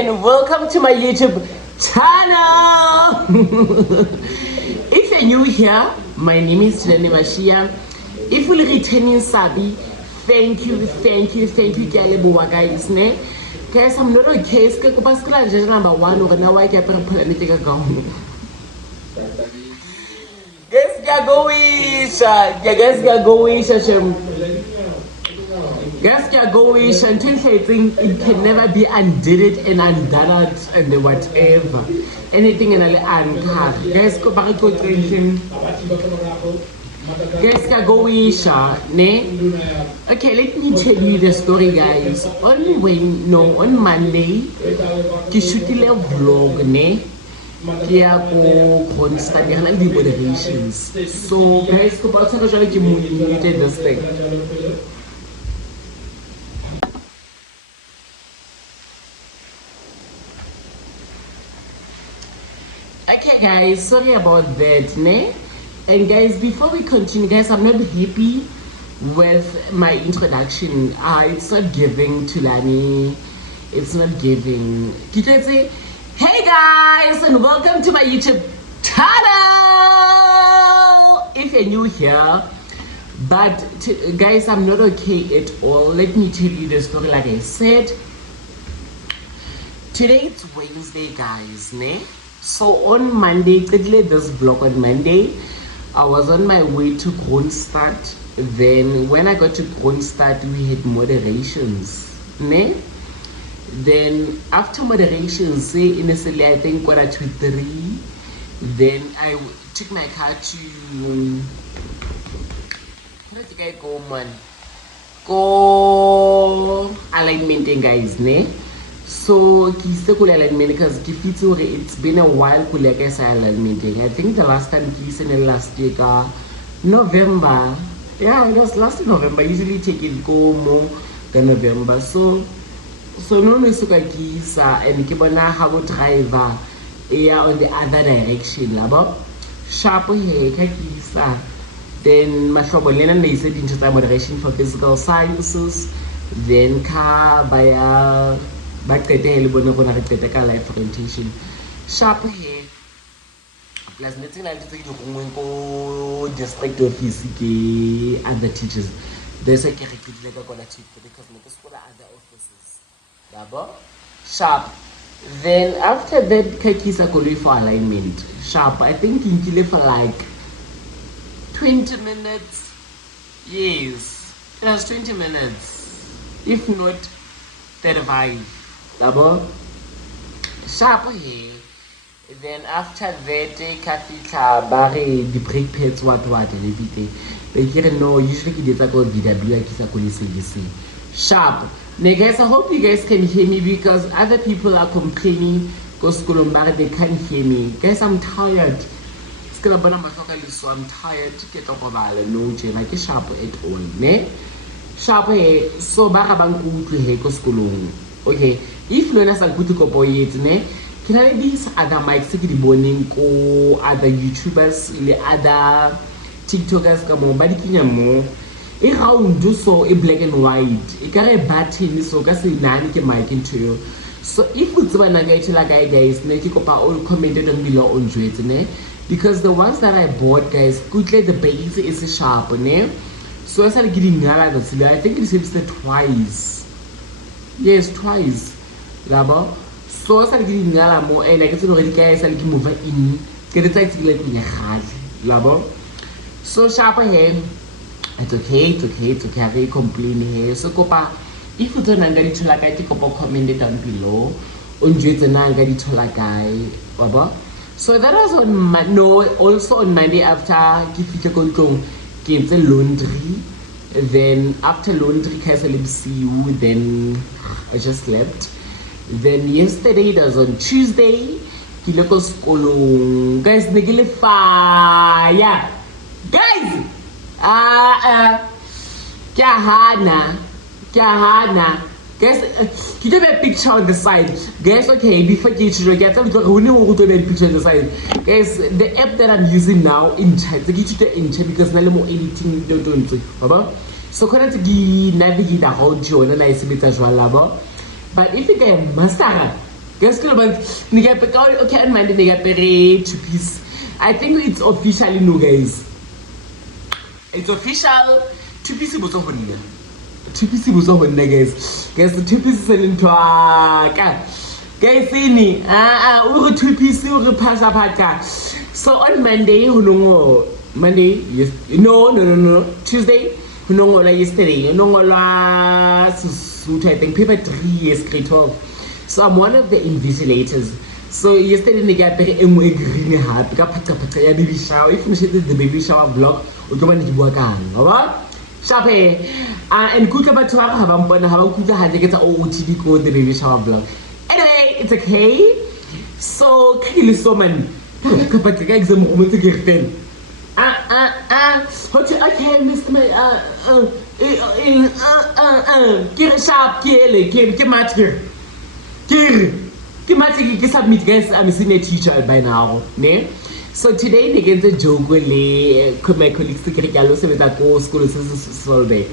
and welcome to my YouTube channel. If you're new here, my name is Thulane Mashiya. If you're returning Sabi, thank you, guys. Guys, I'm not okay. Number one, or now I get a Guys, until I think it can never be undid and undone and whatever. Anything in a guys, go back to drinking. Guys, ne? Okay, let me tell you the story, guys. On Monday, I shoot a vlog, ne? Constant moderations. So, guys, go back to this thing. Okay guys, sorry about that, ne? And guys, before we continue, guys, I'm not happy with my introduction. It's not giving Thulane. It's not giving. You can say, hey guys, and welcome to my YouTube channel. If you're new here, but guys, I'm not okay at all. Let me tell you the story. Like I said, today it's Wednesday, guys, ne? So on Monday, this vlog on Monday, I was on my way to Kronstadt. Then when I got to Kronstadt, we had moderations, ne? Then after moderations, say initially I think 2:03. Then I took my car to where did I go, man? Go alignment, guys, ne? So alignment because it's been a while alignment. I think the last time in last year November. Yeah, it was last November. Usually take it go more than November. So no suka kisa and kibona habo driver on the other direction. Labo sharp here kisa. Then mashobo lena they said into the moderation for physical sciences. Then car by life orientation. Sharp here. Plus nothing like to go district office and the teachers. There's a character like a because the school other offices. Double sharp. Then after that kakisa go for alignment. Sharp. I think in Chile for like 20 minutes. Yes. It was 20 minutes. If not 35. Double sharp here. Then after that, Kafika Barry the brake pads, what and everything. They didn't know usually they go VW CVC. Sharp. Now guys, I hope you guys can hear me because other people are complaining because they can't hear me. Guys, I'm tired. It's gonna burn my so I'm tired to get up about no like sharp at all. Ne? Sharp here. So Barabang to Heko. Okay. If Lona Sankutu Kopoyet, ne, can I these other mics take the morning or other YouTubers, other TikTokers come on, but more a round do so a black and white. A carry button so gas in nine mic into you. So if it's one I get like I guys, Nekikopa all commented on below on Twitter, ne? Because the ones that I bought, guys, quickly the base is a sharp, ne? So I started getting I think it seems that twice. Yes, twice. Labo. So I started getting more and I get already guys and move in. Get it like Labo. So sharper hair. It's okay. I very complain here. So Copa, if you don't get to like I take up comment down below. On Twitter now get to like Labo. So that was on also on Monday after Kifika Kontong came the laundry. Then after laundry I see you, then I just slept. Then yesterday, it was on Tuesday, Kiloko Skolo. Guys, Nigile fire. Guys! Kahana. Guys, can you have a picture on the side? Guys, okay, before you get a picture on the side. Guys, the app that I'm using now, in chat, to get you the in chat because no more editing, don't. So, currently, navigate around you and I see it as well. But if you get master, Guys, okay, on Monday, nigga, 2-piece. I think it's officially new, guys. It's official. 2-piece was over here. 2-piece was over here, guys. Guys, the 2-piece is in guys, ini 2-piece uri pasha pata. So on Monday, Monday, yes, no, Tuesday, yesterday, I think paper 3 years, grade 12. So I'm one of the invigilators. So yesterday I got a green hat, a baby shower. If you see the baby shower vlog, we go and work on. Alright? Shape. And cook about to have how could I get an OTD code the baby shower vlog. Anyway, it's okay. So can you so man? Exam moment to get then. Okay, Mr. Get sharp, get match here. Submit, guys. I'm a senior teacher by now. Ne? So today they get the joke with my colleagues to get a school so big.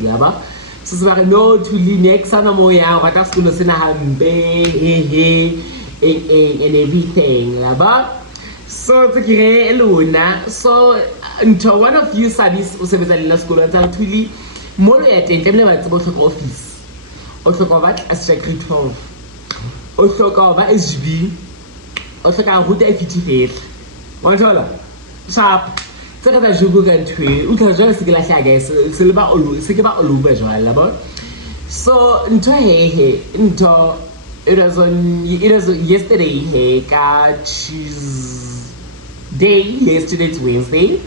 So no to the next moya, what school is in a and everything. So to get alone. So until one of you studies also with a school until truly more at office. Also covered as secret 12. Also cover SGB. Also can who the FTF. One dollar. Sharp. So that you go and trade. We can just get like guys. Silver all over well. So into it was yesterday. Hey, Tuesday. Yesterday it's Wednesday.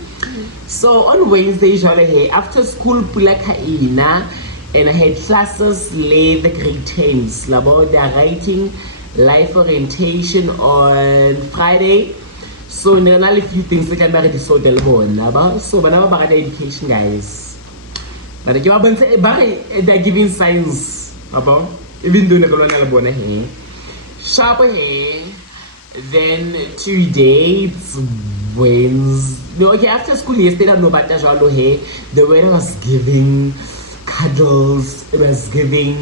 So on Wednesday, after school, and I had classes late the grade 10s about their writing, life orientation on Friday. So there are a few things that can be so delbon. So whenever about education, guys, but they're giving science about even though they're going sharp hair. Then today it's Wednesday. Okay, after school yesterday, the weather was giving cuddles. It was giving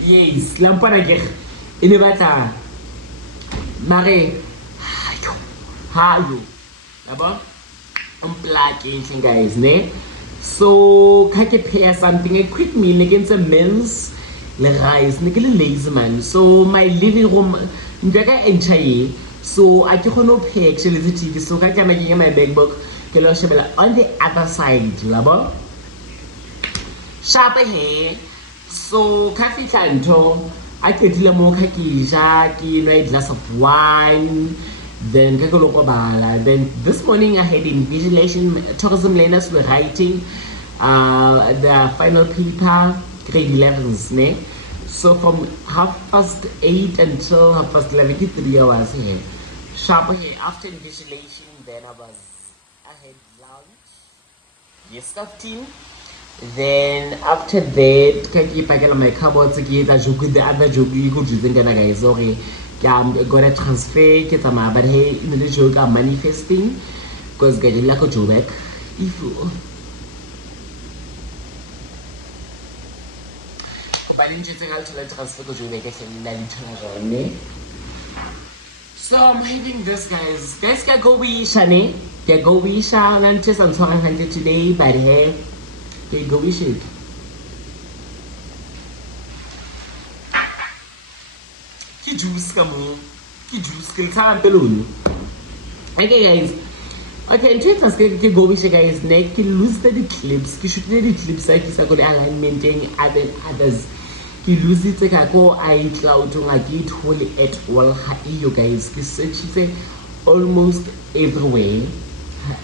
yes, lampana gek. Inibata mare hayo. Aba unplugging guys, ne? So kake prepare something, a quick meal against a meals. Le rice, lazy man. So my living room, so I can no pay actually the TV. So I can make my big book on the other side, labo. Sharp hair. So coffee canto. I can tell more kaki jaki, no glass of wine. Then kakolokobala. Then this morning I had invigilation. Tourism learners were writing the final paper. Grade 11s, ne? So from 8:30 until 11:30, 3 hours here. Sharp here. After invigilation, then I had lunch. Yes, 15. Then after that, I pack my cupboards again. I joke with the other joke. You could use it, guys. Okay, I'm gonna transfer. But hey, in the joke, I'm manifesting because getting like a joke back. If you. So I'm having this, guys. Guys can go wish, ne? Can go wish and just on 100 today, but hey, can go wish it. Ki juice kamu, ki juice kill time balloon. Okay, guys. Okay, in Twitter, can go wish, guys. Neck can lose the clips. Ki shoot the clips like is going to maintaining others. Ki lose it like go iCloud to like it wholly at all. You guys, ki search it almost everywhere.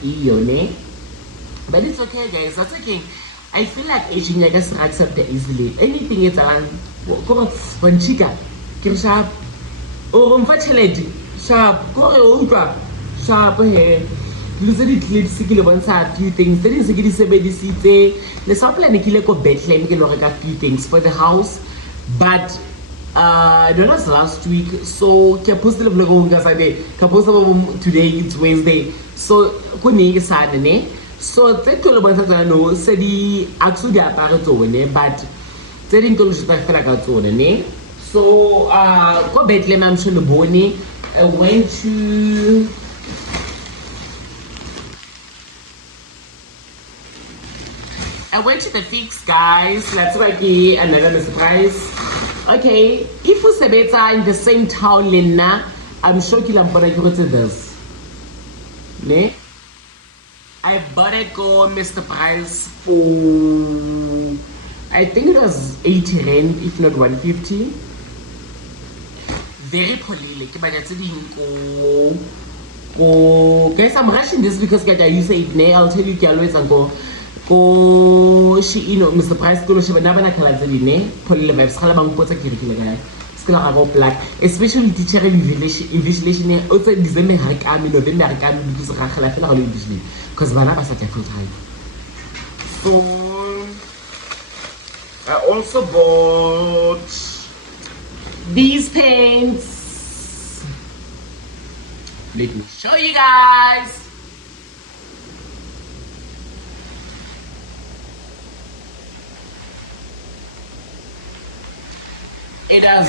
Ne? But it's okay, guys. That's okay. I feel like Asian guys accept it easily. Anything it's around. One chica, kill sharp. Or unfortunately, sharp. Go sharp here. Lose the clips. Kill one side few things. There is a good seat. Let's apply a killer ko bet. Let me get a few things for the house. But that was last week. So can post the vlog today. It's Wednesday. So kuni Saturday. So take all about that. No, said the actually apparent one. But didn't go to the so go Bethlehem, I'm sure the Bonnie. I went to the fix, guys. Let's make another surprise. Okay, if we say in the same town, Lena, I'm sure you'll go to this. Ne? I bought a go Mr. Price for, I think it was 80 rand, if not 150. Very polly, but I didn't go. Guys, I'm rushing this because you say it. I'll tell you, always go. She, you know, Mr. Price, go. She never na kala zeli ne. Polly le vibes. Kala bang pota kiri kila guy. Skala go black. Especially teacher invigilation. Also, December harikami, November harikami because kala fela kala invigilation. Because bana basa kya full time. So I also bought these paints. Let me show you guys. It has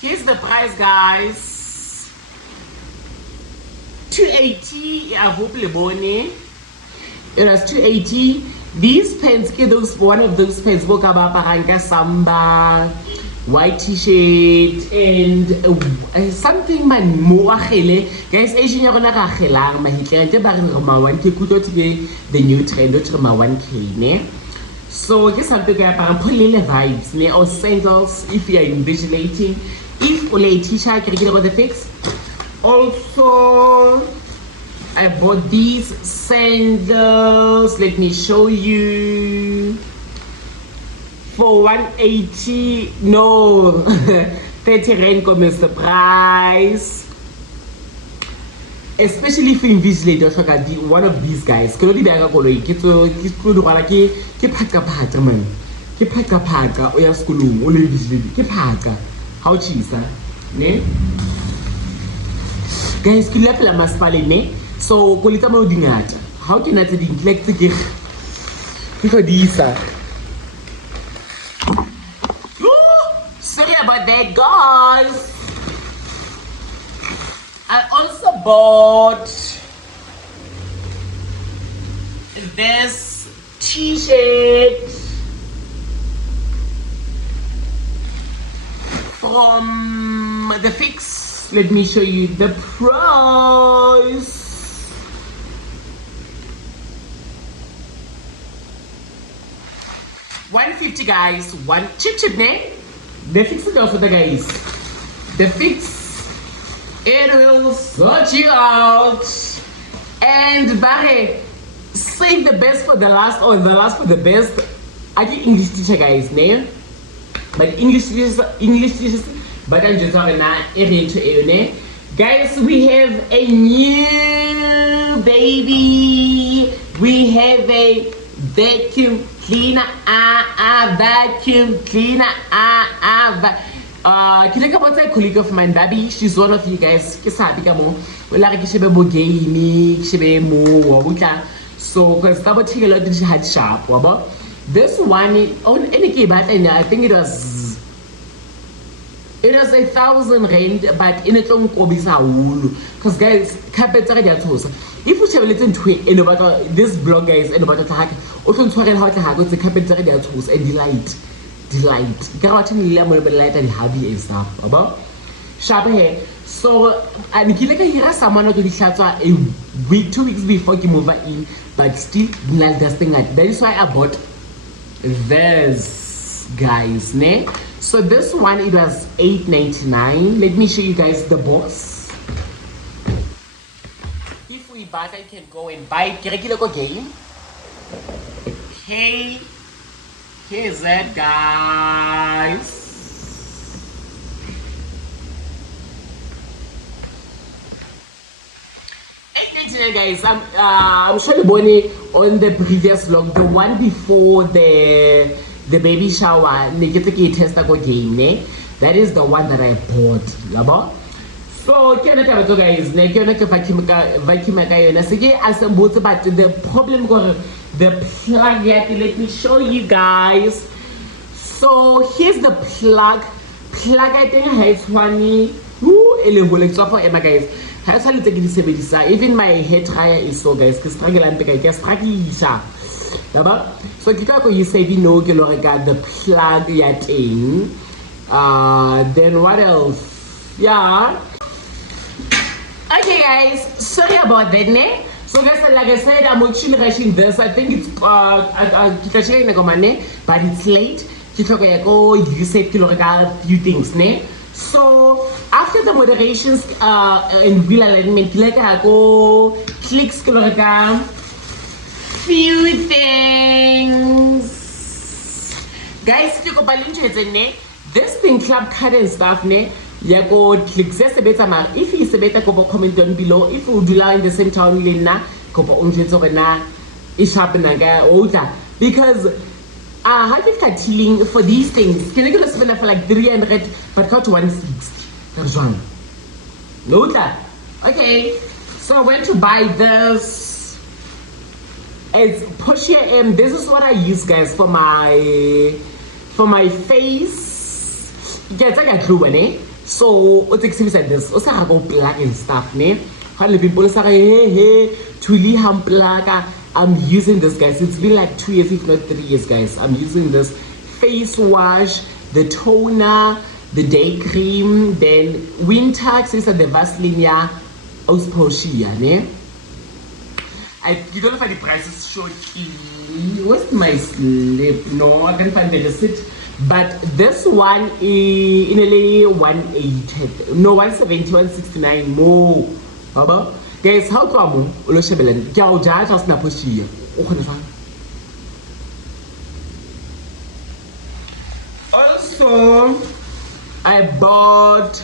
here's the price, guys. 280. I hope le bone. It was 280. These pants, those one of those pants, Paranga Samba, white t-shirt, and something man more guys. Asian yona ga gelang ma hitlente ba re ma 1K kuto to the new trend to ma 1K ne. So get something ka polele vibes ne, or sandals if you are invigilating. If only a t-shirt can get about the fix. Also I bought these sandals. Let me show you. For 180, no, 30 rand come as the price. Especially if you invigilate one of these guys. Can only be a color. Man. Paka. Oya school. Only invigilate. Paka. How cheese, ne? Guys, can you let me maspale ne? So, kulita mo dingata. How can I take like to give? Because these are. Sorry about that, guys. I also bought this t-shirt from the fix. Let me show you the price. $150, guys. One cheap ne? The fix is also the guys. The fix, it will sort you out. And Barry, save the best for the last, or the last for the best. I get English teacher, guys, name. But English teachers, but I'm just talking now, ne? Guys, we have a new baby. We have a vacuum cleaner, vacuum cleaner, can I come outside a colleague of mine, Baby? She's one of you guys. So, because double take a lot of had sharp. This one on any case, I think it was 1,000 rand, but in a long because guys, if you have a little twin in about this blog, guys, and about the hack, also how to hack the carpenter and delight. Get watching lemon light and happy and stuff about sharp hair. So, and hear someone to the shelter a week, 2 weeks before you move in, but still not dusting that. That is why I bought this, guys, ne? So this one, it was $8.99. Let me show you guys the box. If we buy, I can go and buy regular game. Okay, here's that, guys. Guys, I'm sure the Bonnie on the previous vlog, the one before the baby shower, negative test game, ne? That is the one that I bought, labo. So ke yona taba tso guys ne ke yona ke vacuum ka yona se ke assemble but the problem gore the plug yet let me show you guys. So here's the plug I think has one ele hole tswa for ema guys ha sa letse ke di sebedisa even my hair dryer is so guys ke struggle ampe ke struggle yaba so ke ka go you say no ke lo reka the plug ya teng then what else yeah. Okay guys, sorry about that ne. So guys, like I said, I'm actually rushing this. I think it's but it's late. You said a few things ne. So after the moderations and wheel alignment, like I go clicks few things. Guys, this thing club card and stuff ne. Ya go click sebetsa ma if you sebetsa go comment down below if you do in the same town le nna go bo unjetso rena e sharpena ga oda because how you cutting for these things can you go spend for like 300 but cut to 160 that's one Lola. Okay, so I went to buy this. It's Mashiya M. This is what I use guys for my face. Get like a glue eh. So what exhibits like this? Also have go plug and stuff, ne? How the people say, hey, truly ham plug. I'm using this, guys. It's been like 2 years, if not 3 years, guys. I'm using this face wash, the toner, the day cream, then Wintax is the Vaseline, yeah. Mashiya, ne? You don't find the prices shortly. What's my slip? No, I can't find the receipt. But this one is in a 180, no 170, 169 more. Baba, guys, how to amu? Ulo shebelen. Kya uja just na Mashiya. Also, I bought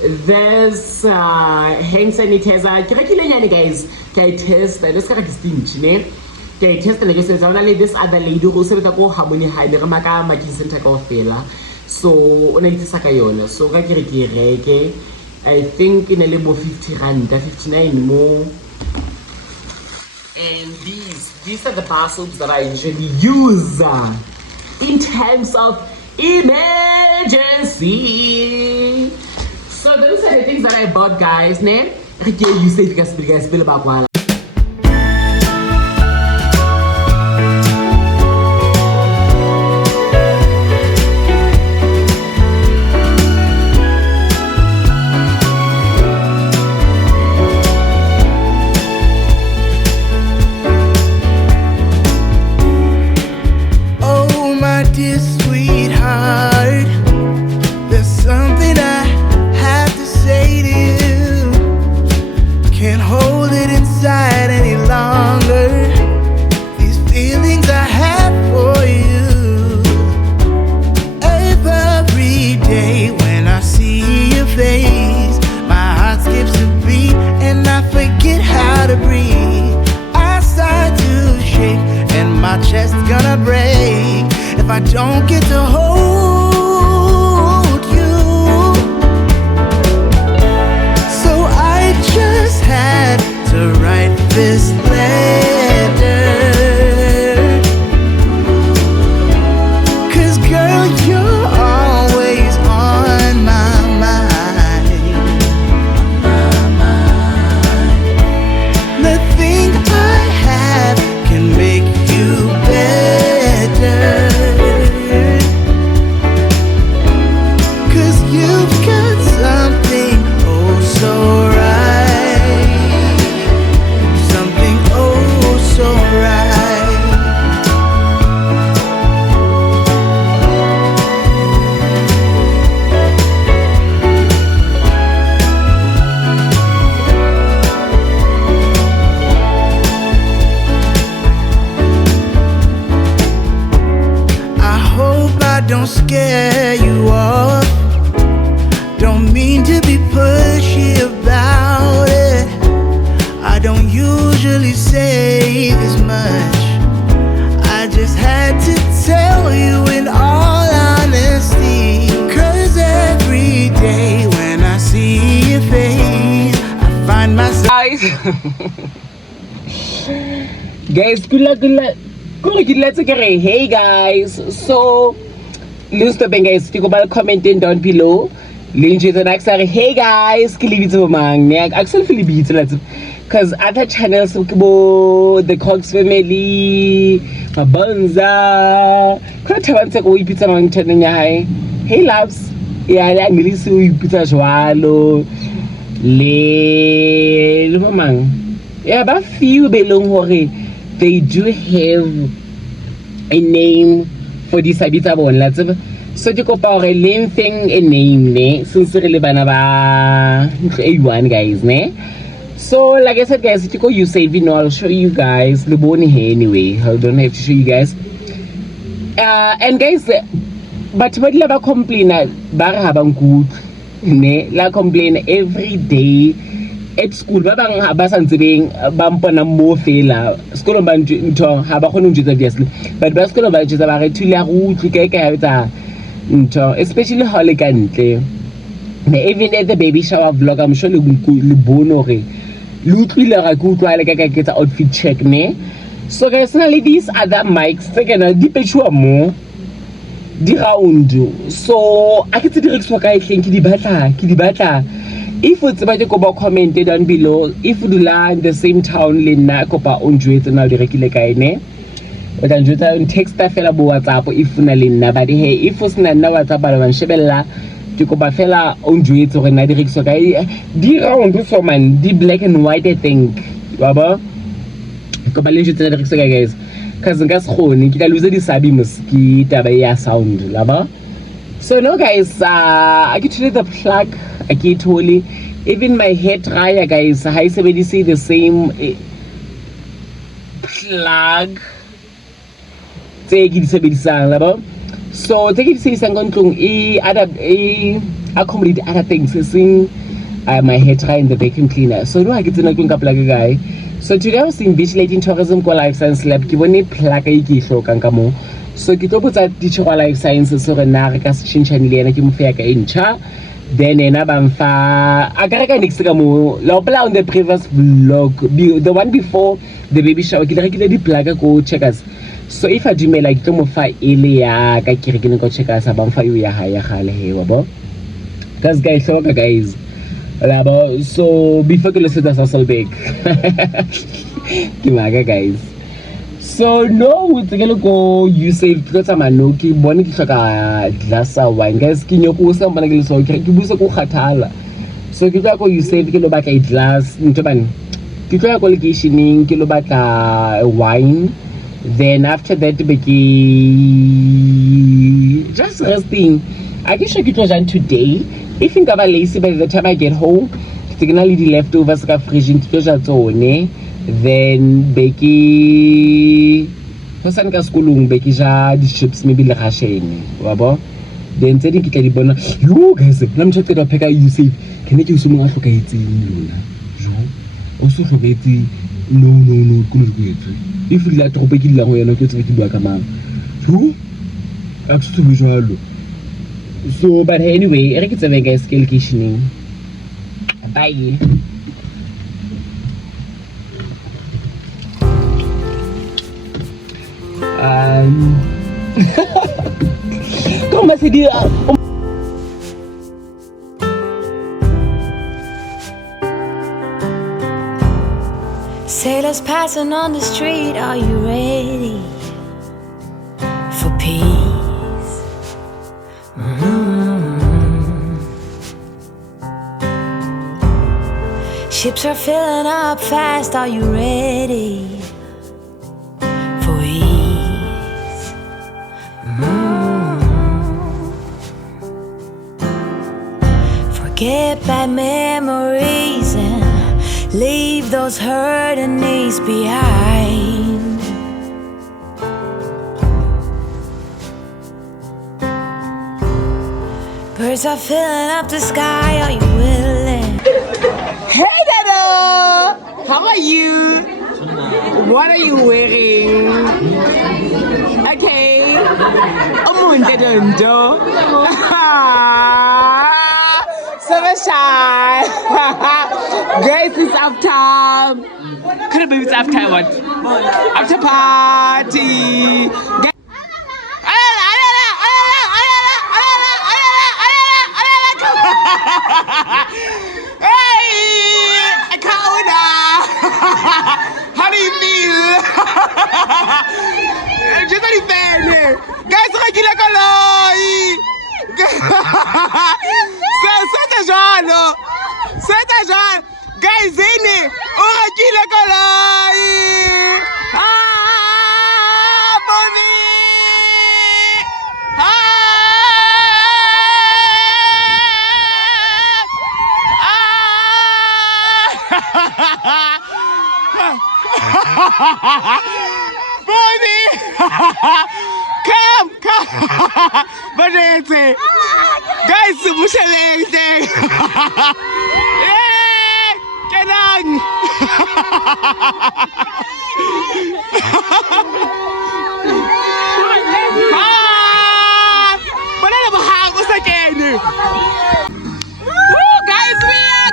this hand sanitizer. Kira guys. Can test this kind of thing, okay, test like this other lady who said that go harmony high the maka making center of fela. So on a sakayona. So I think in a level 50 rand, 59 more. And these are the parcels that I usually use in times of emergency. So those are the things that I bought, guys. Ne? You say you guys feel about while. I don't get to hold you, so I just had to write this letter, 'cause girl, you're always on my mind. Nothing I have can make you better. Don't scare you off. Don't mean to be pushy about it. I don't usually say this much. I just had to tell you in all honesty, 'cause every day when I see your face, Guys, good luck. Let's get hey guys. So, let's stop guys. Think about commenting down below. Lindsay the next hey guys, because other channels the Cox family, Mabonza, hey loves, yeah, I'm really so you put as well. Yeah, but few belong they do have a name for this habita bon let's so you kopa gore leng thing a name ne since re le bana ba A1 guys ne. So like I said guys, if you go you save it, I'll show you guys the bone here anyway. I don't have to show you guys and guys but what la ba complain ba re ha ba good ne la complain every day at school ba bang ha ba santseng ba mpona mo fela sekolo ba ntho ha ba khone ho jitsa obviously but ba sekolo ba jitsa ba re thule ya go utli ka etsa ntho especially how le kantle even at the baby shower vlog I'm sure le bono re le utlwile ga go utlwa le ka etsa outfit check ne. So guys now these other mics tse kana di petshwa mo di round so a ke tse direct ka hleng ke di batla if it's about to go comment down below if you land the same town le nna kopa o njwetse na di rekile kae ne o tla njwetsa text fela bo WhatsApp if una le nna but hey if o sena nna WhatsApp ba nshebella ke kopa fela o njwetse gore na di rekiswa kae di round so man di black and white I think baba kopa le njwetse na di rekiswa kae guys cuz nka se khone ke tla lose di sabi muski taba ya sound laba. So no guys I get to the plug I get holy even my hair dryer guys I somebody see the same plug take it sebedisang labo so take it sebedisang kontlong accommodate other things sing my hair dryer in the vacuum cleaner so no I get to know ka plug guy. So today I was invigilating tourism ko life science lab ke bone plug e ke hlokang ka mo so ke tlo botsa teacher wa life sciences so re na re ka se tshintshane le yena ke mo fa ka entšha then ena ba mfa akareka next ka mo la opela on the previous vlog the one before the baby shower ke rekile di plug ko checkers so if I dumela ke tlo mo fa ile ya ka ke rekile ko checkers ba mfa yo ya haya gale he wa bo guys hloka guys labo so before ke le setsa sa Solberg ke maga guys. So no it's gonna go you save tlotsa manoki bone ke hloka glass of wine guys ke nyoko sa mbana ke le so ke busa go khathala so ke tla go you save ke lo batla glass ntho bane ke tla go locationing ke lo batla wine then after that be ke just resting I can show you today if you are lazy by the time I get home ke gonna leave the leftovers ka fridge ke tlo ja tsone then beki hosan ka skolong beki ja di chips maybe le rashene wa bo then tse di ke tla di bona yo guys la mtshetse ka pheka you save ke ne ke uso mo a hlokaetseng lona jo o so hlokaetse no ko mo go etse if la trope ke la go yena ke tse ke bua ka mang jo a tshotse bo jalo so but anyway re ke tsebe guys ke locationing bye. Comment c'est dire Sailors passing on the street, are you ready for peace? Ships are filling up fast, are you ready for ease? Forget bad memories and leave those hurting knees behind. Birds are filling up the sky, are you willing? Hey Dada, how are you? What are you wearing? Okay. so shy. Guys, it's after time. Could it be it's after what? After party. Hey, Kauna. How do you feel? Just any fan. Guys, I get a color. C'est un genre. Guys, zene. On a qui la color. Ah, bonnie. Bonnie. Come. Vanessa. Guys, musalente. Eh, kenang. Banana bahako sa kene. Guys, we are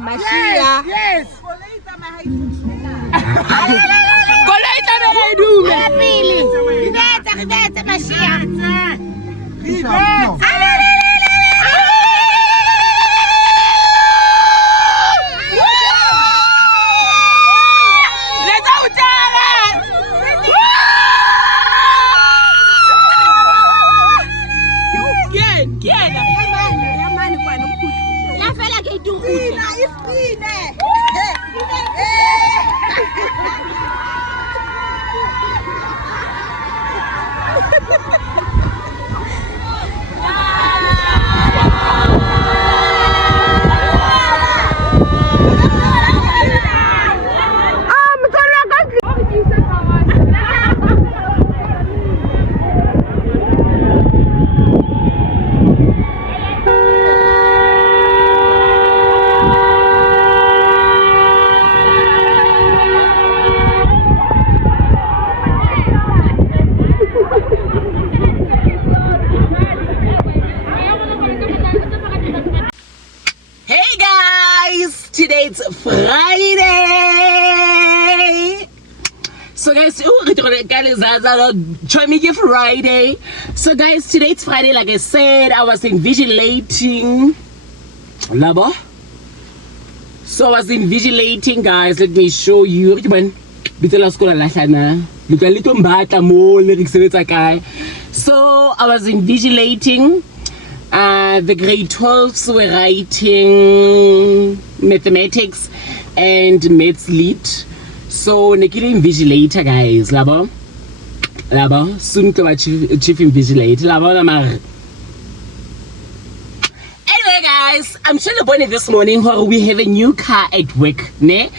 Mashiya. Yes. Koleta na idume. Pili. Kibeta Mashiya. It's Friday. So guys, try me Friday. So guys, today it's Friday. Like I said, I was invigilating. Labo. So I was invigilating, guys. Let me show you. So I was invigilating. The grade 12s were writing mathematics and maths lit. So nekile invigilator, guys. Labo soon to achieve invigilator. Anyway, guys, I'm sure the bonnet this morning where we have a new car at work, ne?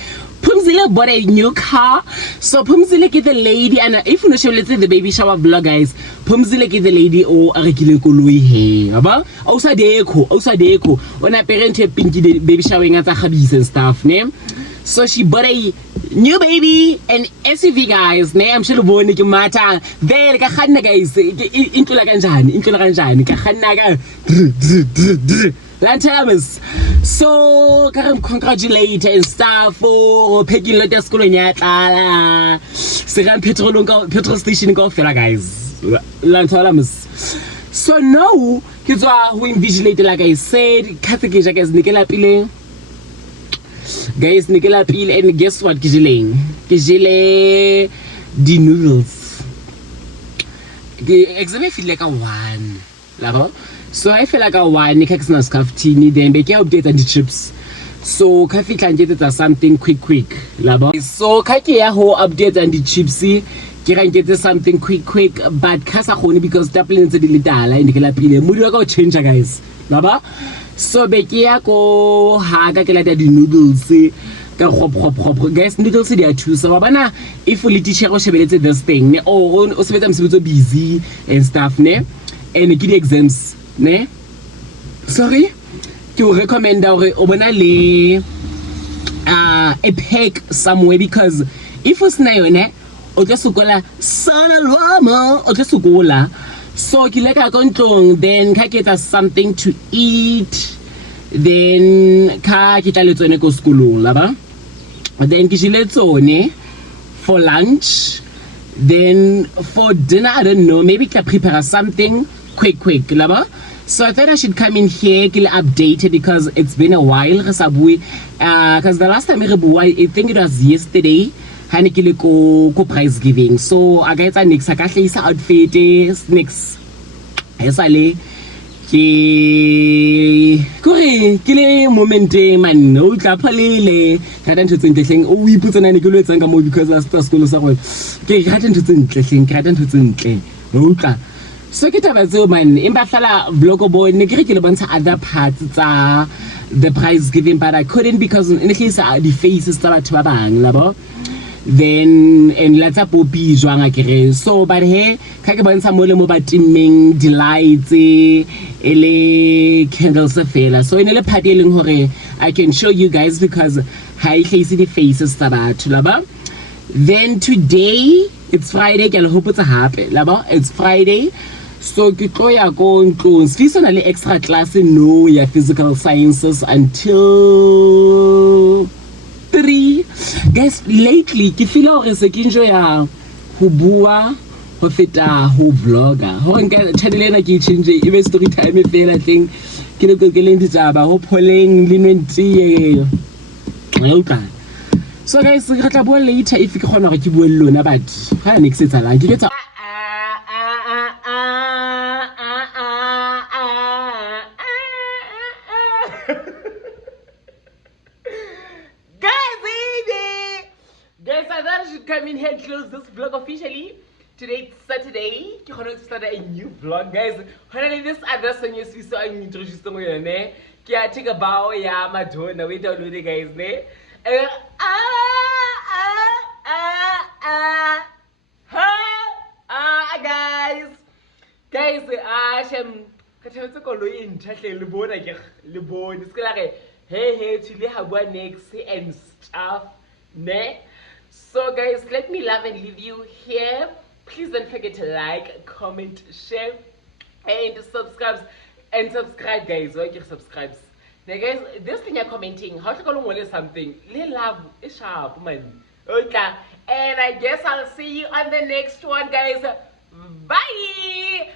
Pumzile bought a new car. So Pumzile get the lady, and if you know she will let the baby shower vlog, guys. Pumzile get the lady a regular koloi he. Aba? Also deko. On a parent pinky the baby showering at a hubbies and stuff, ne? So she bought a new baby and SUV, guys. Ne, I'm sure the boy niki mata. There ka khanna, guys. Into la kanjani. Ka khanna ga. Lantamas. So congratulate and stuff for picking lot of school nyatla. Second petrol station go fella, guys. Lantamas. So now kids are who invigilated, like I said, Catholic guys Nikela Pile. Guys, Nikela Pile, and guess what? Kijile the noodles. Exam feel like a one. Labo. So I feel like a one, Nikak's scaftini, then they can update on the chips. So Kafi can get it as something quick. Labo. So Kaki ho update on the chipsy. Can get something quick, but Kasa Honi because Taplin is a little and Nikela Pile. Mudio go change, guys. Laba. So be ke ya ko ha ka ke lata di noodles ka khop guys noodles di a thusa wa bana if le teacher go shebeletse this thing ne o sebetsa mosebetso busy and stuff ne and ke di exams ne sorry ke o recommend gore o bona le a pack somewhere because if it's na yone o tla sokola sana lwamo o tla sokola. So ke leka ka ntlong then ka ke etsa something to eat then ka ke tla le tsone ko sekolong la ba then ke jile tsone for lunch then for dinner I don't know maybe ka prepare something quick la ba. So I thought I should come in here ke le updated because it's been a while re sa bue because the last time re bua I think it was yesterday hane ke le ko prize giving so I ga etsa next ka hlisa outfit next esa le ke le moment man no tla phalele ka ntse ntletleng o iputsana ne ke lo etsang ka mo because a sekolo sa gore ke ga ntse ntletleng ka ntse ntle no tla so ke taba tseo man empa fela vlog bo ne ke le bontsha other parts tsa the prize giving but I couldn't because in case the faces tsa batho ba bang la bo then and let's up popi jwang akere so but he ka ke bontsha mo le mo ba timmeng di lights ele candles fela so in le party leng hore I can show you guys because hi hlase di faces tsa batho la ba. Then today it's Friday ke le hopotsa hape la ba it's Friday so ke tlo ya ko ntlong sifisana le extra class no ya physical sciences until 3 guys lately ke feel hore se ke enjoy ya ho bua ho feta ho vlogger ho nka channel ena ke change e be story time fela thing ke le kokeleng ditaba ho pholeng le nwentie okay so guys re tla bua later if ke kgona gore ke bue le lona but ha ne ke setsa lang ke ketsa Guys, I thought I should come in here and close this vlog officially. Today it's Saturday. I'm going to start a new vlog, guys. Finally, this address on your sister I'm introducing you. I take a bow, yeah, Madonna. We download it, guys. Guys, hey, today have one next and stuff. So guys, let me love and leave you here. Please don't forget to like, comment, share, and subscribe. And subscribe, guys. Why you subscribe? Now, guys, this thing you're commenting, how to call something? Love is sharp, man. Okay, and I guess I'll see you on the next one, guys. Bye.